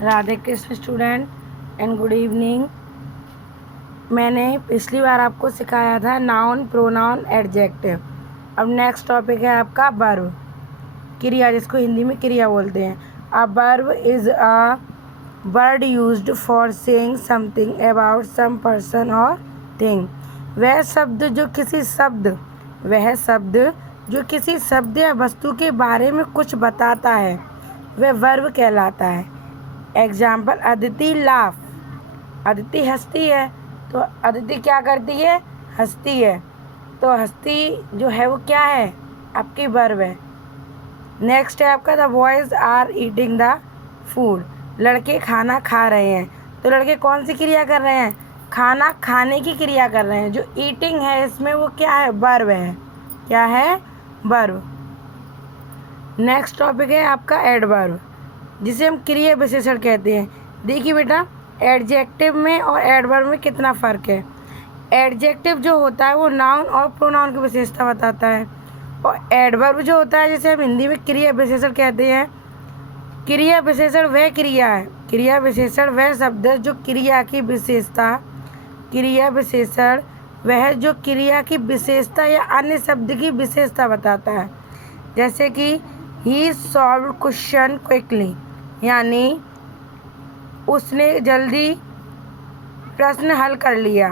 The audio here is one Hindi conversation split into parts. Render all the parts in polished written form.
Radhe Krishna student and good evening. मैंने पिछली बार आपको सिखाया था नाउन, प्रोनाउन, एडजेक्टिव। अब नेक्स्ट टॉपिक है आपका वर्ब, क्रिया, जिसको हिंदी में क्रिया बोलते हैं। A verb is a word used for saying something about some person और थिंग। वह शब्द जो किसी शब्द या वस्तु के बारे में कुछ बताता है वह वर्ब कहलाता है। Example, Aditi laugh. अदिति हंसती है, तो अदिति क्या करती है? हंसती है। तो हंसती जो है वो क्या है? आपकी वर्ब है। नेक्स्ट है आपका the boys are eating the food. लड़के खाना खा रहे हैं। तो लड़के कौन सी क्रिया कर रहे हैं? खाना खाने की क्रिया कर रहे हैं। जो ईटिंग है इसमें वो क्या है? वर्ब है। क्या है? वर्ब। नेक्स्ट टॉपिक है आपका एडवर्ब, जिसे हम क्रिया विशेषण कहते हैं। देखिए बेटा, एडजेक्टिव में और एडवर्ब में कितना फ़र्क है। एडजेक्टिव जो होता है वो नाउन और प्रोनाउन की विशेषता बताता है, और एडवर्ब जो होता है जिसे हम हिंदी में क्रिया विशेषण कहते हैं। क्रिया विशेषण वह क्रिया है, क्रिया विशेषण वह शब्द है जो क्रिया की विशेषता, क्रिया विशेषण वह जो क्रिया की विशेषता या अन्य शब्द की विशेषता बताता है। जैसे कि ही सॉल्व क्वेश्चन क्विकली, यानी उसने जल्दी प्रश्न हल कर लिया।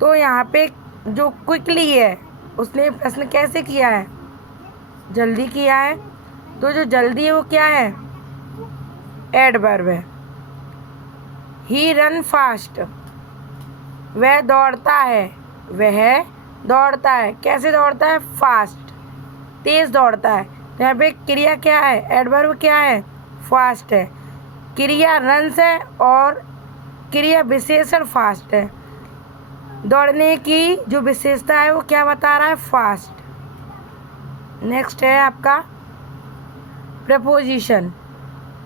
तो यहाँ पे जो क्विकली है, उसने प्रश्न कैसे किया है? जल्दी किया है। तो जो जल्दी है वो क्या है? एडवर्ब है। ही रन फास्ट, वह दौड़ता है, वह दौड़ता है। कैसे दौड़ता है? फास्ट, तेज़ दौड़ता है। तो यहाँ पे क्रिया क्या है? एडवर्ब क्या है? फास्ट है। क्रिया रन्स है और क्रिया विशेषण फास्ट है। दौड़ने की जो विशेषता है वो क्या बता रहा है? फास्ट। नेक्स्ट है आपका प्रपोजिशन,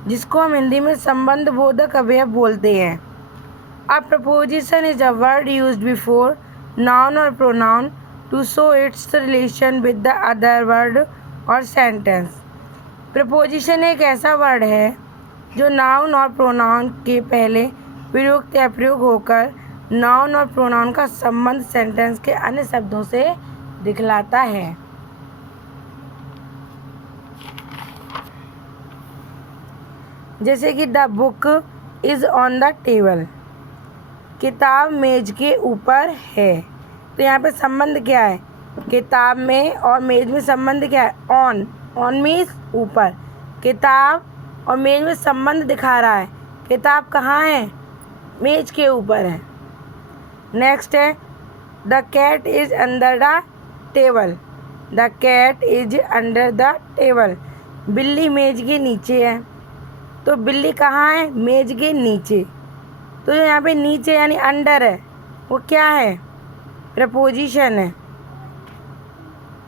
जिसको हम हिंदी में संबंध बोधक अवयव बोलते हैं। A preposition is a word used before noun or pronoun to show its relation with the other word or sentence. Preposition एक ऐसा वर्ड है जो नाउन और प्रोनाउन के पहले प्रयुक्त या प्रयोग होकर नाउन और प्रोनाउन का संबंध सेंटेंस के अन्य शब्दों से दिखलाता है। जैसे कि the book is on the table, किताब मेज के ऊपर है। तो यहाँ पे संबंध क्या है? किताब में और मेज में संबंध क्या है? ऑन, ऑन मीन्स ऊपर। किताब और मेज में संबंध दिखा रहा है। किताब कहाँ है? मेज के ऊपर है। नेक्स्ट है the cat is under the table. The cat is under the table, बिल्ली मेज के नीचे है। तो बिल्ली कहाँ है? मेज के नीचे। तो जो यहाँ पे नीचे यानी अंडर है वो क्या है? प्रपोजिशन है।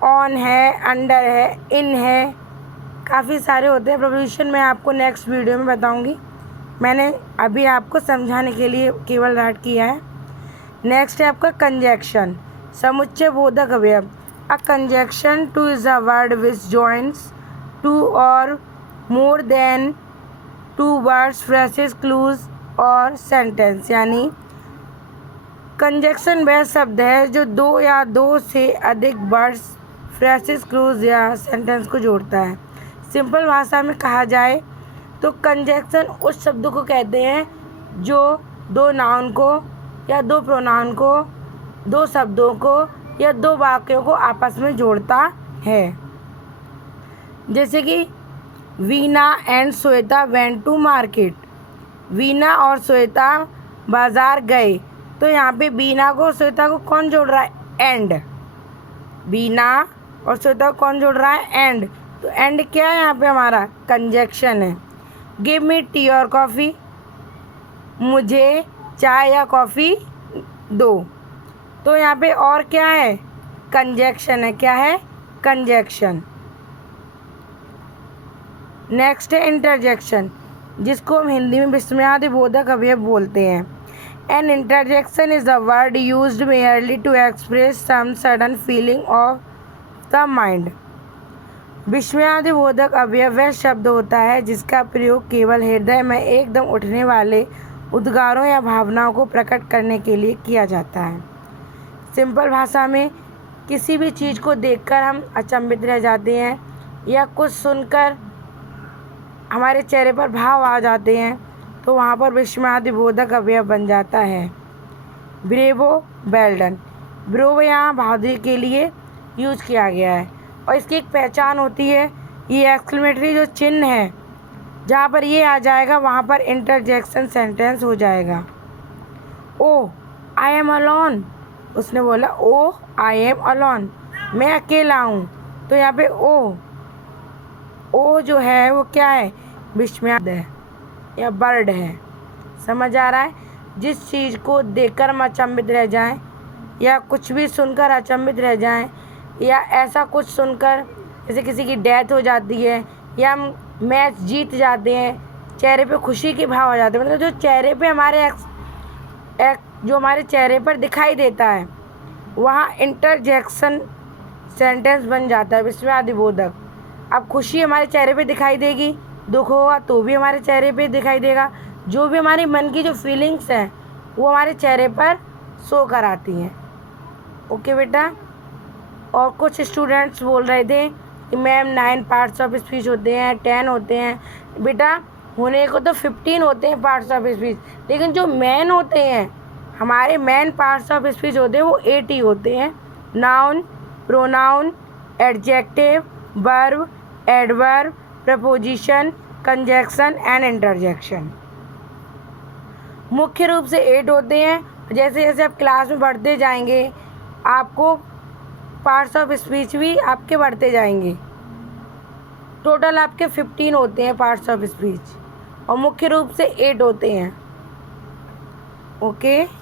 ऑन है, अंडर है, इन है, काफ़ी सारे होते हैं प्रपोजिशन। मैं आपको नेक्स्ट वीडियो में बताऊंगी। मैंने अभी आपको समझाने के लिए केवल ऐड किया है। नेक्स्ट है आपका कंजक्शन, समुच्चय बोधक अवयव। A conjunction to is a word which joins two or more than two words, phrases, clauses or sentence. यानी कंजक्शन वह शब्द है जो दो या दो से अधिक वर्ड्स, फ्रेजेस, क्लूज या सेंटेंस को जोड़ता है। सिंपल भाषा में कहा जाए तो कंजक्शन उस शब्द को कहते हैं जो दो नाउन को या दो प्रोनाउन को, दो शब्दों को या दो वाक्यों को आपस में जोड़ता है। जैसे कि Veena and Shweta went to market. वीना और श्वेता बाज़ार गए। तो यहाँ पे वीना को और श्वेता को कौन जोड़ रहा है? एंड। वीना और श्वेता को कौन जोड़ रहा है? एंड। तो एंड क्या है यहाँ पे? हमारा कंजक्शन है। गिव मी टी और कॉफ़ी, मुझे चाय या कॉफ़ी दो। तो यहाँ पे और क्या है? कंजक्शन है। क्या है? कंजक्शन। नेक्स्ट है इंटरजेक्शन, जिसको हम हिंदी में विस्मयादि बोधक अवयव बोलते हैं। An interjection is a word used merely to express some sudden feeling of the mind. विस्मयादिबोधक अवयव वह शब्द होता है जिसका प्रयोग केवल हृदय में एकदम उठने वाले उद्गारों या भावनाओं को प्रकट करने के लिए किया जाता है। सिंपल भाषा में किसी भी चीज़ को देखकर हम अचंभित रह जाते हैं या कुछ सुनकर हमारे चेहरे पर भाव आ जाते हैं, तो वहाँ पर विस्मयादिबोधक अवयव बन जाता है। ब्रेवो बेल्डन, ब्रेवो यहाँ बहादुरी के लिए यूज किया गया है और इसकी एक पहचान होती है, ये एक्सक्लेमेटरी जो चिन्ह है जहाँ पर ये आ जाएगा वहाँ पर इंटरजेक्शन सेंटेंस हो जाएगा। ओ आई एम अलोन, उसने बोला ओ आई एम अलोन, मैं अकेला हूँ, तो यहाँ पे ओ जो है वो क्या है, विस्मयाद है या बर्ड है। समझ आ रहा है? जिस चीज़ को देखकर हम अचंभित रह जाएं या कुछ भी सुनकर अचंभित रह जाएं या ऐसा कुछ सुनकर जैसे किसी की डेथ हो जाती है या हम मैच जीत जाते हैं, चेहरे पे खुशी के भाव आ जाते हैं, मतलब जो चेहरे पे हमारे जो हमारे चेहरे पर दिखाई देता है वहाँ इंटरजेक्शन सेंटेंस बन जाता है विस्मयादिबोधक। अब खुशी हमारे चेहरे पे दिखाई देगी, दुख होगा तो भी हमारे चेहरे पे दिखाई देगा, जो भी हमारे मन की जो फीलिंग्स हैं वो हमारे चेहरे पर शो कराती हैं। ओके बेटा। और कुछ स्टूडेंट्स बोल रहे थे कि मैम 9 पार्ट्स ऑफ स्पीच होते हैं, 10 होते हैं। बेटा होने को तो 15 होते हैं पार्ट्स ऑफ स्पीच, लेकिन जो मेन होते हैं हमारे मेन पार्ट्स ऑफ स्पीच होते हैं वो 8 ही होते हैं। Noun, pronoun, adjective, verb, adverb, preposition, conjunction and interjection. मुख्य रूप से 8 होते हैं। जैसे जैसे आप क्लास में बढ़ते जाएंगे आपको पार्ट्स ऑफ स्पीच भी आपके बढ़ते जाएंगे। टोटल आपके 15 होते हैं पार्ट्स ऑफ स्पीच और मुख्य रूप से 8 होते हैं। ओके।